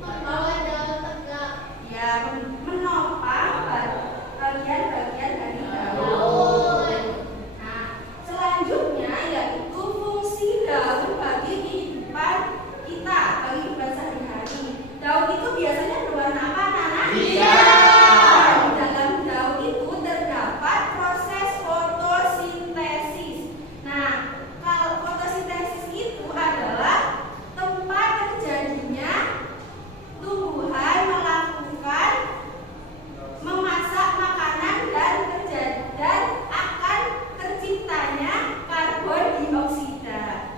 Membawa daun tegak. Ya, menopang bagian-bagian dari daun. Daun. Nah, selanjutnya yaitu fungsi daun bagi kehidupan kita, bagi kehidupan sehari-hari. Daun itu biasanya berwarna apa, anak-anak? Hijau. Di dalam daun itu terdapat proses fotosintesis. Nah, kalau fotosintesis itu adalah tempat terjadinya tumbuhan melakukan memasak makanan dan akan terciptanya karbon dioksida,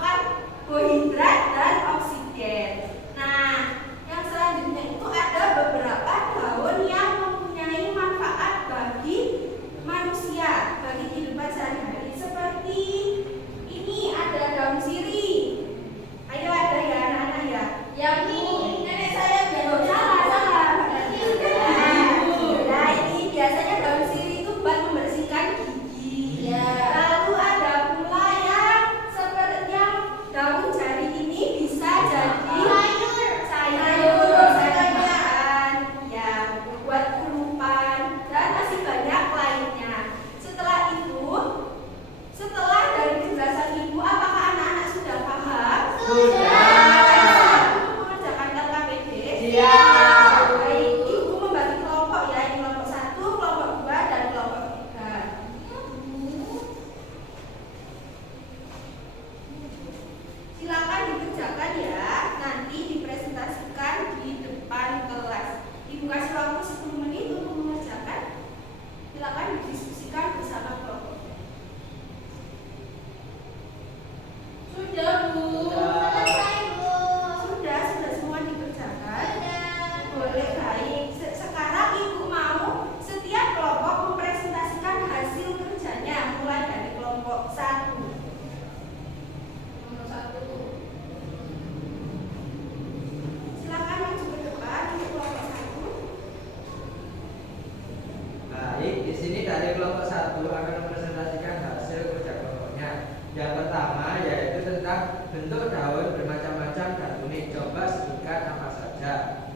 karbohidrat dan oksigen. Nah, yang selanjutnya itu ada beberapa daun yang mempunyai manfaat bagi manusia, bagi kehidupan sehari-hari. Seperti ini ada daun sirih. Ayo ada ya anak-anak ya. Yang ini nenek saya bilang salah. Nah, ini biasanya daun sirih itu buat membersihkan gigi. Lalu ada pula yang seperti yang daun jari ini bisa jadi sayur-sayuran, ya buat kulupan dan masih banyak lainnya. Setelah dari penjelasan ibu, apakah anak-anak sudah paham? Mengerjakan LKPD? Baik, ibu membagi kelompok ya, ini kelompok 1, kelompok 2, dan kelompok 3. Silakan dikerjakan ya, nanti dipresentasikan di depan kelas. Ibu kasih waktu 10 menit untuk mengerjakan. Silakan didiskusikan bersama kelompok. Sudah, Bu. Sudah semua dikerjakan. Boleh, baik. Sekarang ibu mau setiap kelompok mempresentasikan hasil kerjanya, mulai dari kelompok 1. Nomor 1. Silakan maju ke depan untuk kelompok 1. Baik, di sini dari kelompok 1 akan mempresentasikan hasil kerja kelompoknya. Yang pertama yaitu tentang bentuk daun bermacam-macam dan unik. Coba sebutkan apa saja,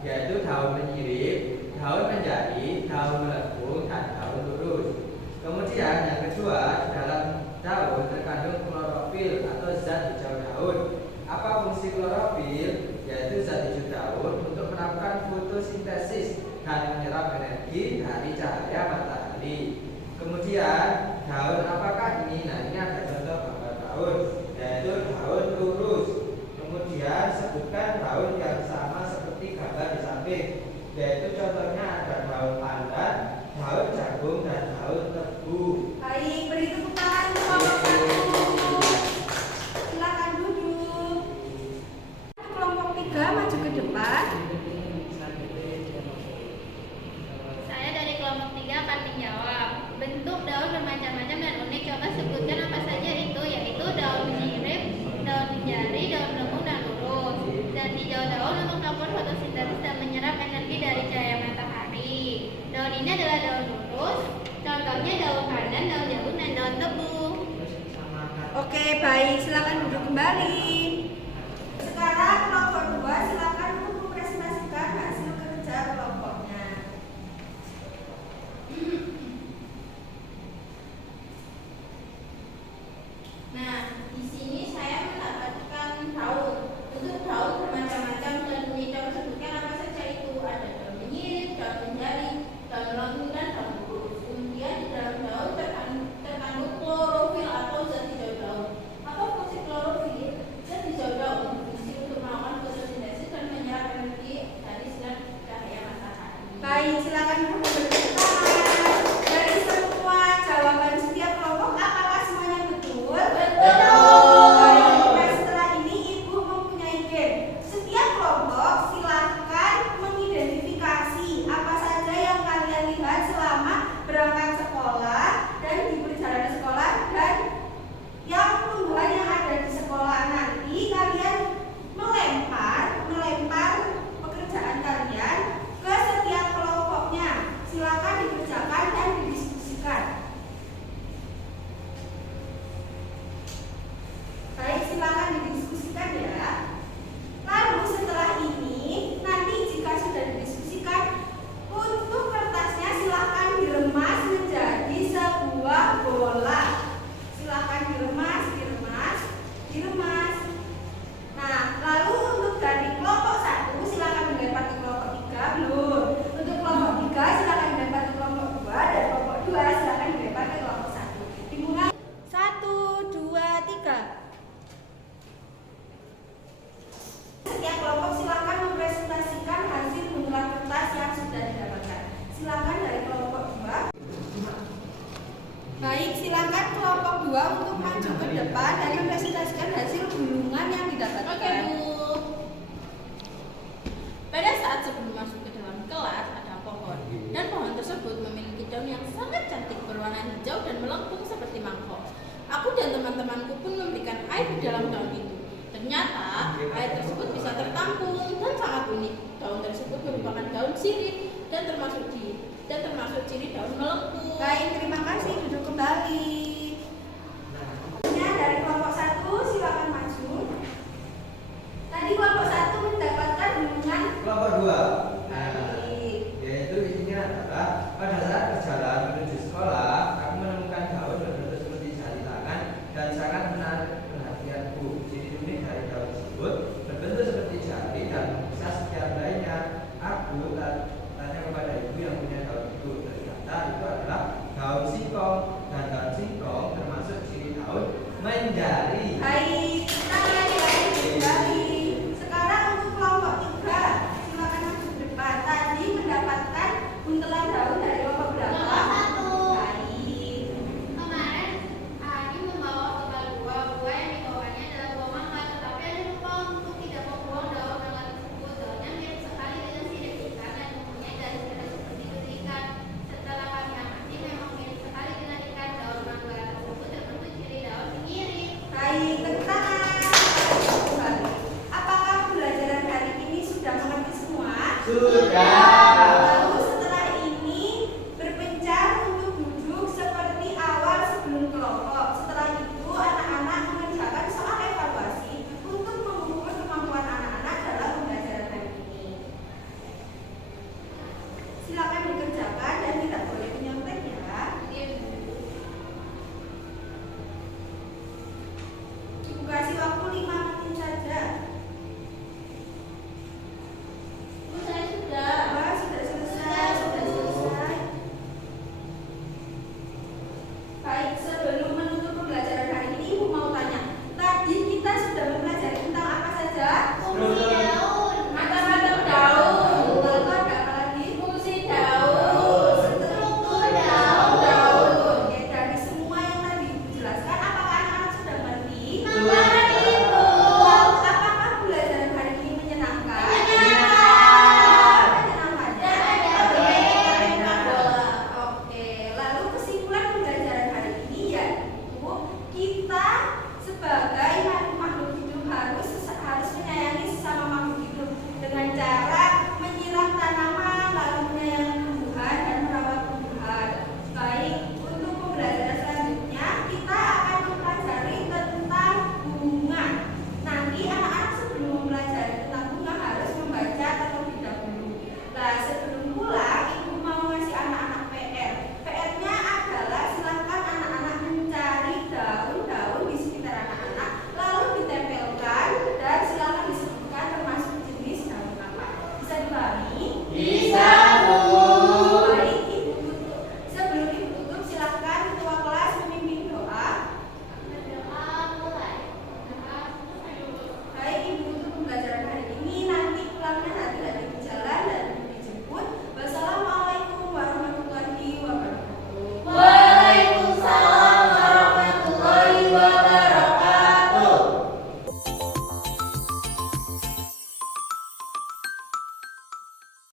yaitu daun menyirip, daun menjadi, daun melengkung, dan daun lurus. Kemudian yang kedua, di dalam daun terkandung klorofil atau zat hijau daun. Apa fungsi klorofil? Yaitu zat hijau daun untuk melakukan fotosintesis dan menyerap energi dari cahaya matahari. Kemudian daun apakah ini? Nah, ini ada contoh gambar daun, yaitu daun lurus. Kemudian sebutkan daun yang sama seperti gambar di samping, yaitu contohnya ada daun pandan, daun jagung, dan daun tebu. Baik, beri tepuk tangan untuk kelompok 1. Silakan duduk. Kelompok 3 maju ke depan. Saya dari kelompok 3 akan menjawab. Bentuk daun bermacam-macam dan unik. Coba sebutkan apa saja itu, yaitu daun menyirip, daun menjari, daun melengkung, dan lurus. Dan hijau daun untuk melakukan fotosintesis dan menyerap energi dari cahaya matahari. Daun ini adalah daun lurus. Contohnya daun pandan, daun jagung, dan daun tebu. Oke, baik. Silakan duduk kembali. Sekarang kelompok 2 silakan untuk mempresentasikan hasil kerja kelompoknya. Nah, di sini saya mendapatkan daun. Bentuk daun bermacam-macam dan unik. Coba sebutkan apa saja itu. Ada daun menyirip, daun menjari, daun melengkung, dan daun lurus. Kemudian di dalam daun terkandung klorofil atau zat hijau daun. Apa fungsi klorofil? tersebut merupakan daun sirih dan termasuk ciri daun melengkung. Baik, terima kasih. Duduk kembali. Dari kelompok 1 silakan maju. Tadi kelompok 1 mendapatkan dengan Kelompok 2. baik. Yaitu isinya adalah pada saat berjalan menuju sekolah, aku menemukan daun berbentuk seperti jari tangan dan sangat menarik perhatianku. Ciri unik dari daun tersebut berbentuk seperti jari dan bisa setiap lainnya. Aku tanya kepada ibu yang punya daun itu. Ternyata itu adalah daun singkong dan daun singkong termasuk ciri daun menjari. Baik, kita lihat kembali. Sekarang untuk kelompok 3 silakan maju ke depan. Tadi mendapatkan buntelan daun dari kelompok berapa? Kelompok 1. Baik. Kemarin Ani membawa bekal buah yang dibawanya adalah buah mangga, tetapi Ani lupa untuk tidak membuang daun mangga tersebut. Daunnya mirip sekali dengan sirip ikan dan mempunyai garis garis seperti kulit ikan. Setelah kami amati, memang mirip sekali dengan ikan. Daun mangga tersebut terbentuk ciri daun pengiring. Baik, tepuk tangan. Kembali. Apakah pembelajaran hari ini sudah mengerti semua? Sudah. Lalu setelah ini berpencar untuk duduk seperti awal sebelum kelompok. Setelah itu anak-anak mengerjakan soal evaluasi untuk mengukur kemampuan anak-anak dalam pembelajaran hari ini. Silakan dikerjakan dan tidak boleh menyontek ya. Ibu kasih waktu 5 menit saja. Saya sudah. Wah, sudah selesai. Baik, sebelum menutup pembelajaran hari ini, Ibu mau tanya. Tadi kita sudah mempelajari tentang apa saja? Struktur